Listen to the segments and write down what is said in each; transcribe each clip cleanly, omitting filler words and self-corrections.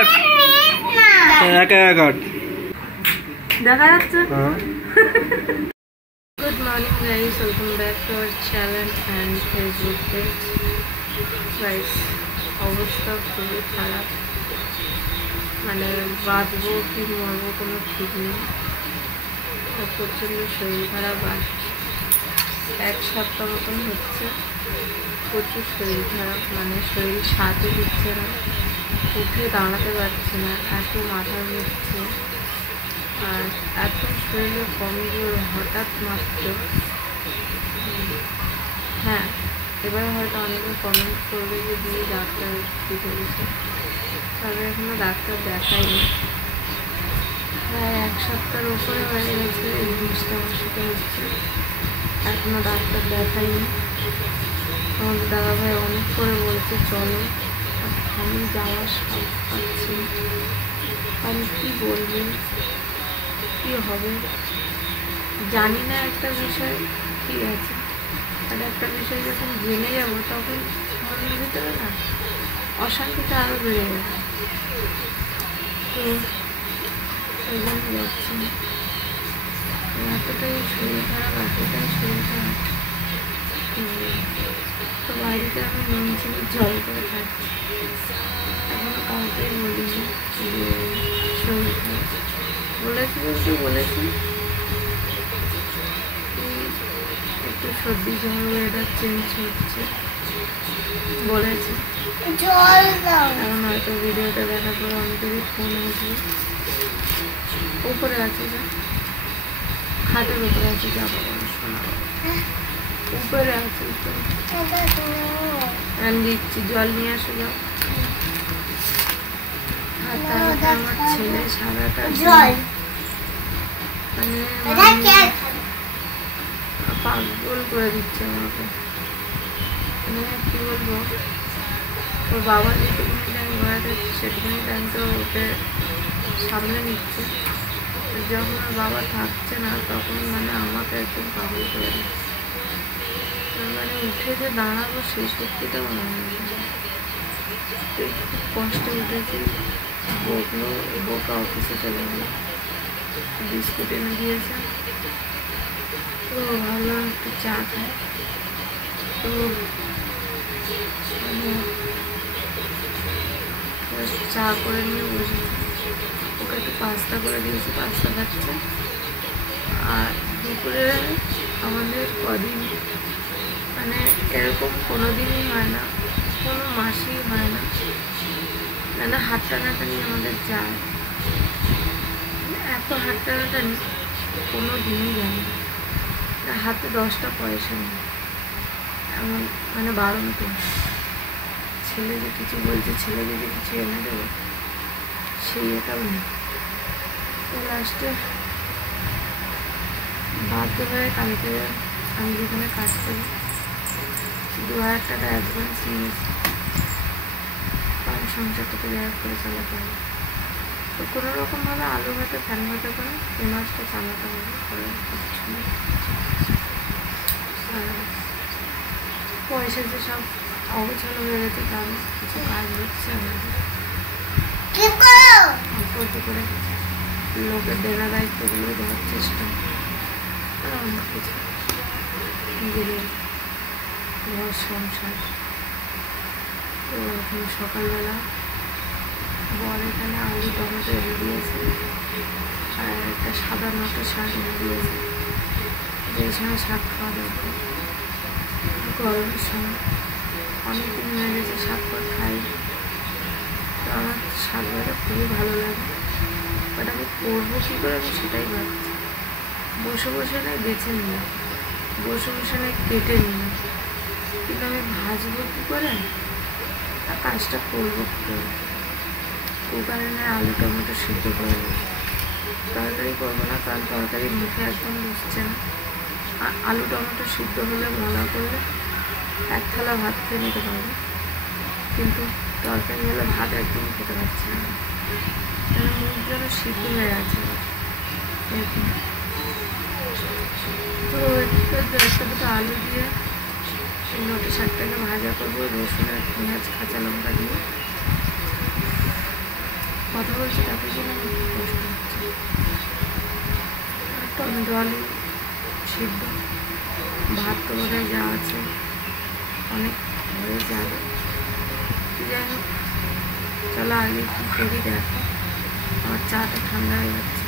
কাট একা একা কাট দেখা যাচ্ছে। Good morning guys, welcome back to our channel and Facebook page. Guys অবস্থা খুবই খারাপ, মানে বাঁচবো কি মরবো কোনো ঠিক নেই। প্রচণ্ড শরীর খারাপ, আর এক সপ্তাহ মতন হচ্ছে প্রচুর শরীর খারাপ, মানে শরীর সাথে দিচ্ছে না, উঠে দাঁড়াতে পারছি না, এত মাথা ঘুরছে আর এত শরীরে কমজোর হঠাৎ মাত্র। হ্যাঁ, এবার হয়তো অনেকে কমেন্ট করবে যে দিয়ে ডাক্তার কী করেছে, তবে এখনো ডাক্তার দেখাইনি। প্রায় এক সপ্তাহের উপরে হয়ে গেছে এই জিনিসটা আমার সাথে হচ্ছে, এখনো ডাক্তার দেখাইনি। আমাদের দাদাভাই অনেক করে বলছে চলো, আমি যাওয়ার সাহস পাচ্ছি, আমি কী বলবো কী হবে জানি না। একটা বিষয় ঠিক আছে, আর একটা বিষয় যখন জেনে যাবো তখন মনের ভিতরে না অশান্তিটা আরও বেড়ে যাবে। তো ওই জন্য যাচ্ছি না, এতটাই শরীর খারাপ, এতটাই শরীর খারাপ। তো বাড়িতে আমি নুন চিনি জল করে খাচ্ছি, এখনো কাউকেই বলিনি যে শরীর খারাপ। বলেছি একটু সর্দি জ্বর, ওয়েদার চেঞ্জ হচ্ছে বলেছে। এখন হয়তো ভিডিওটা দেখার পর অনেকেরই ফোন আসবে। উপরে আছে যা, খাটের উপরে আছে, যাবো শোনা উপরে আছে তো আমি দিচ্ছি, জল নিয়ে আসো যাও। আর তারপরে আমার ছেলে সারাটা মানে পাগল করে দিচ্ছে আমাকে, মানে কী বলবো। ওর বাবা যেটুকুনি টাইম ঘোরাতে সেটুকুনি টাইম তো ওকে সামনে নিচ্ছে, যখন ওর বাবা থাকছে না তখন মানে আমাকে একদম পাগল করে দিচ্ছে। মানে উঠে যে দাঁড়াবো সেই শক্তিটা মনে হয় খুব কষ্টে উঠেছি। বউকে অফিসে চলে গেল, বিস্কুট এনে দিয়েছে, তো ভাবলাম একটু চা খাই। তো চা করে নিয়ে বসেছি, ওকে একটু পাস্তা করে দিয়েছি, পাস্তা খাচ্ছে। আর দুপুরে আমাদের কদিন মানে এরকম কোনো দিনই হয় না, কোনো মাসেই হয় না, মানে হাত টানাটানি আমাদের যায়। এত হাত টানাটানি কোনো দিনই যায় না, হাতে 10টা পয়সা নেই এমন, মানে বারণ করে। ছেলে যে কিছু বলছে, ছেলেকে যে কিছু এনে দেবো সেই এটাও নেই। তো লাস্টে বাধ্য হয়ে কালকে আমি যেখানে কাজ করি 2000 টাকা অ্যাডভান্স নিয়েছি, কারণ সংসারটাকে জায়গা করে চালাতে হবে। তো কোনো রকমভাবে আলু ভাতে ফ্যান ভাতে করে এই মাসটা চালাতে হবে। আর পয়সা যে সব অগোছালো হয়ে গেছে, কারণ কিছু কাজ হচ্ছে আমাদের অল্প করে লোকের দেনা দায়িত্বগুলো দেওয়ার চেষ্টা, আর অনেক কিছু নিজেদের ঘর সংসার। তো এখন সকালবেলা বর এখানে আলু টমেটো এনে দিয়েছে, আর একটা সাদা মতো শাক এনে দিয়েছে, যে সময় শাক খাওয়া দরকার গরমের সময়। অনেকদিন হয়ে গেছে শাক খাই, তো আমার শাক ভাজা খুবই ভালো লাগে, বাট আমি করবো কী করে আমি সেটাই ভাবছি। বসে বসে নয় বেছে নিলাম, বসে বসে নয় কেটে নিলাম, কিন্তু আমি ভাজবো কী করে আর কাজটা করবো কী করে। ওই কারণে আলু টমেটো সিদ্ধ করে নেব। তরকারি করবো না, কারণ তরকারি মুখে একদম বসছে না। আর আলু টমেটো সিদ্ধ হলে ভালো করলে এক থালা ভাত খেয়ে নিতে পারবো, কিন্তু তরকারি হলে ভাত একদম খেতে পারছি না, কেন মুখ যেন সিদ্ধ হয়ে আছে। তো একটা দুটো আলু দিয়ে নোটে শাকটাকে ভাজা করবো, রসুন আর পেঁয়াজ কাঁচা লঙ্কা দিয়ে। কথা বলছি তাদের জন্য কষ্ট হচ্ছে। টমেটো আলু সিদ্ধ, ভাত তো বোধহয় যা আছে অনেক হয়ে যাবে। যাই হোক, চলো আগে কী করি দেখো। আমার চাটা ঠান্ডা হয়ে যাচ্ছে।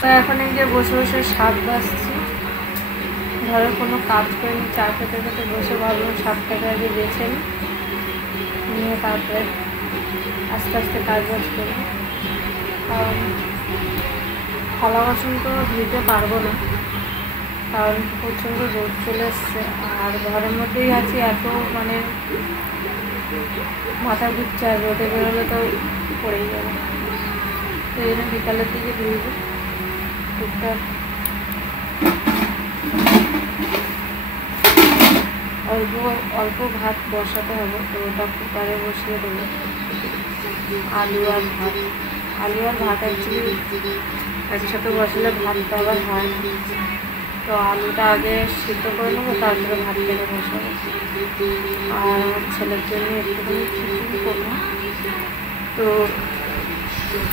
তো এখন এই যে বসে বসে শাক বাছছি, ঘরে কোনো কাজ করিনি, চা খেতে খেতে বসে ভাবলাম শাকটাকে আগে বেছে নিয়ে তারপরে আস্তে আস্তে কাজ বাজ করবো। কারণ থালা বাসন তো ধুতে পারবো না, কারণ প্রচণ্ড রোদ চলে এসছে। আর ঘরের মধ্যেই আছি, এত মানে মাথা ঘুরছে, আর রোদে বেরোলে তো পড়েই যাবে। তো এই জন্য বিকালের দিকে ধুইব টুকটাক। অল্প অল্প ভাত বসাতে হবে, তো ওটা কুকারে বসিয়ে দেবো। আলু আর ভাত অ্যাকচুয়ালি একসাথে বসালে ভাতটা আবার হয় না, তো আলুটা আগে সিদ্ধ করে নেবো, তারপরে ভাত কেটে বসাবো। আর আমার ছেলের জন্য একটুখানি খিচুড়ি করবো, তো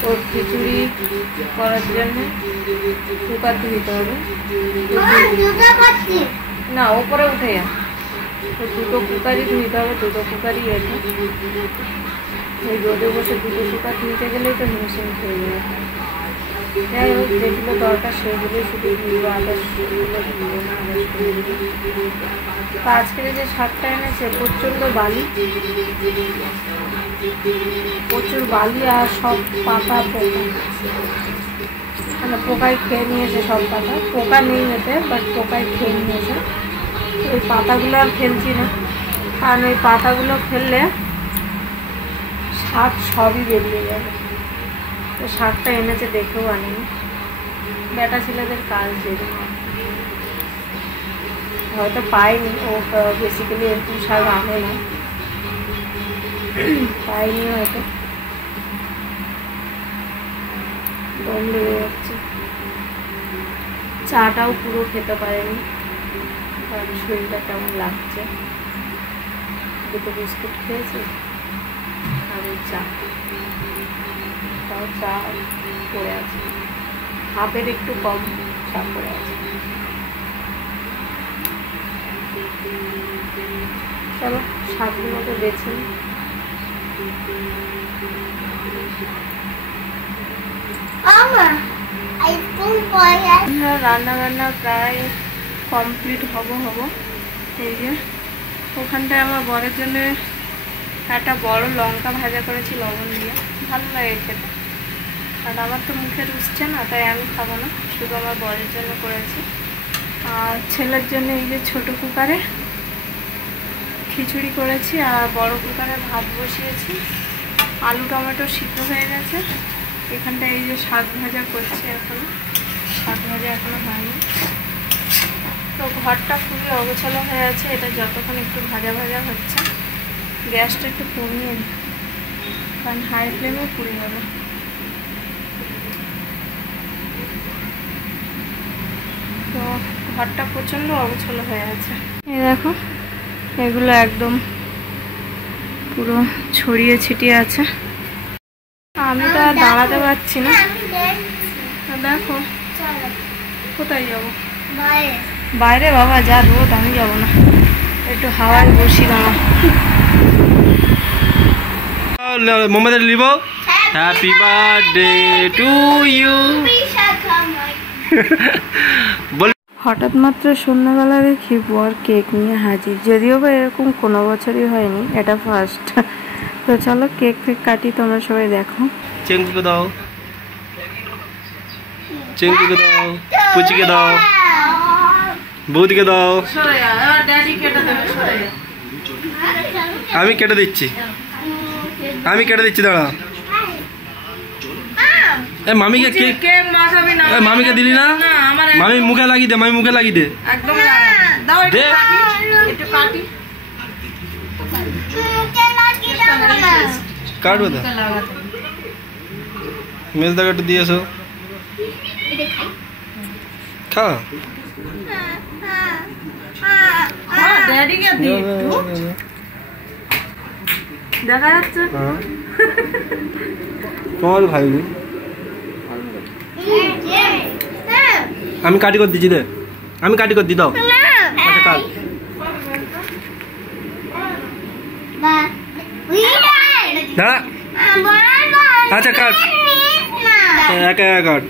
ওর খিচুড়ি করার জন্য কুকার ধুইতে হবে। না, ওপরে উঠে যা, তো দুটো কুকারই ধুইতে হবে, দুটো কুকারই এসে এই রোদে বসে দুটো কুকার ধুইতে গেলেই তো হিমশিম হয়ে যাবে। যাই হোক, যেগুলো দরকার সেগুলোই শুধু ধুইব, আদার্সগুলো ধুইব না। তো আজকের যে শাকটা এনেছে প্রচণ্ড বালি, প্রচুর বালি, আর সব পাতা পোকা, মানে পোকায় খেয়ে নিয়েছে সব পাতা। পোকা নেই এতে, বাট পোকায় খেয়ে নিয়েছে। ওই পাতাগুলো আর ফেলছি না, কারণ ওই পাতাগুলো ফেললে শাক সবই বেরিয়ে যাবে। তো শাকটা এনেছে দেখেও আনিনি, বেটা ছেলেদের কাজ যেরকম হয়তো পাইনি, ও বেসিক্যালি এরকম শাক আনে না, পাইনি হয়তো। দম লেগে যাচ্ছে, চাটাও পুরো খেতে পারেনি, কারণ শরীরটা কেমন লাগছে। দুটো বিস্কুট খেয়েছি আর ওই চা, তাও চা পড়ে আছে, হাফের একটু কম চা পড়ে আছে। চলো শাকগুলোকে বেছে নিই। রান্না বান্না প্রায় কমপ্লিট হব। এই যে ওখানটায় আমার বরের জন্য একটা বড় লঙ্কা ভাজা করেছি লবণ দিয়ে, ভালো লাগে খেতে। আর আমার তো মুখে রুচছে না, তাই আমি খাবো না, শুধু আমার বরের জন্য করেছি। আর ছেলের জন্য এই যে ছোটো কুকারে খিচুড়ি করেছি, আর বড় কুকারে ভাত বসিয়েছি। আলু টমেটো সিদ্ধ হয়ে গেছে। এখানটায় এই যে শাক ভাজা করছি, শাক ভাজা এখনো হয়নি। তো ঘরটা খুবই অগোছালো হয়ে আছে, এটা যতক্ষণ একটু ভাজা ভাজা হচ্ছে। গ্যাসটা একটু কমিয়ে নিই, কারণ হাই ফ্লেমে পুড়ে যাবে। তো ঘরটা প্রচণ্ড অগোছালো হয়ে আছে। এই দেখো, এগুলো একদম পুরো ছড়িয়ে ছিটিয়ে আছে। আমি তো আর দাঁড়াতে পারছি না। দেখো কোথায় যাবো, বাইরে বাবা, যা রোদ, আমি যাবো না, একটু হাওয়ায় বসি দাঁড়া। মোমবাতি লিব। Happy birthday to you. হঠাৎ মাত্র সন্ধ্যাবেলা দেখি বর কেক নিয়ে হাজির, যদিও বা এরকম কোনো বছরই হয়নি, এটা ফার্স্ট। তো চলো কেক কাটি, তোমরা সবাই দেখো। চেঙ্কুকে দাও, চেঙ্কুকে দাও, পুচিকে দাও, বৌদিকে দাও। আমি কেটে দিচ্ছি, দাঁড়া। মামিকে কেক মামিকে দিলি না? মামি মুখে লাগিয়ে দে, দে। কাটবে তো, মেজদা কাটে দিয়েছো, খা। দেখা যাচ্ছে হ্যাঁ তোমার ভাই আমি কাটি করে দিচ্ছি দে আমি কাটি করে দি দাও আচ্ছা কাট দাঁড়া আচ্ছা কাট একা একা কাট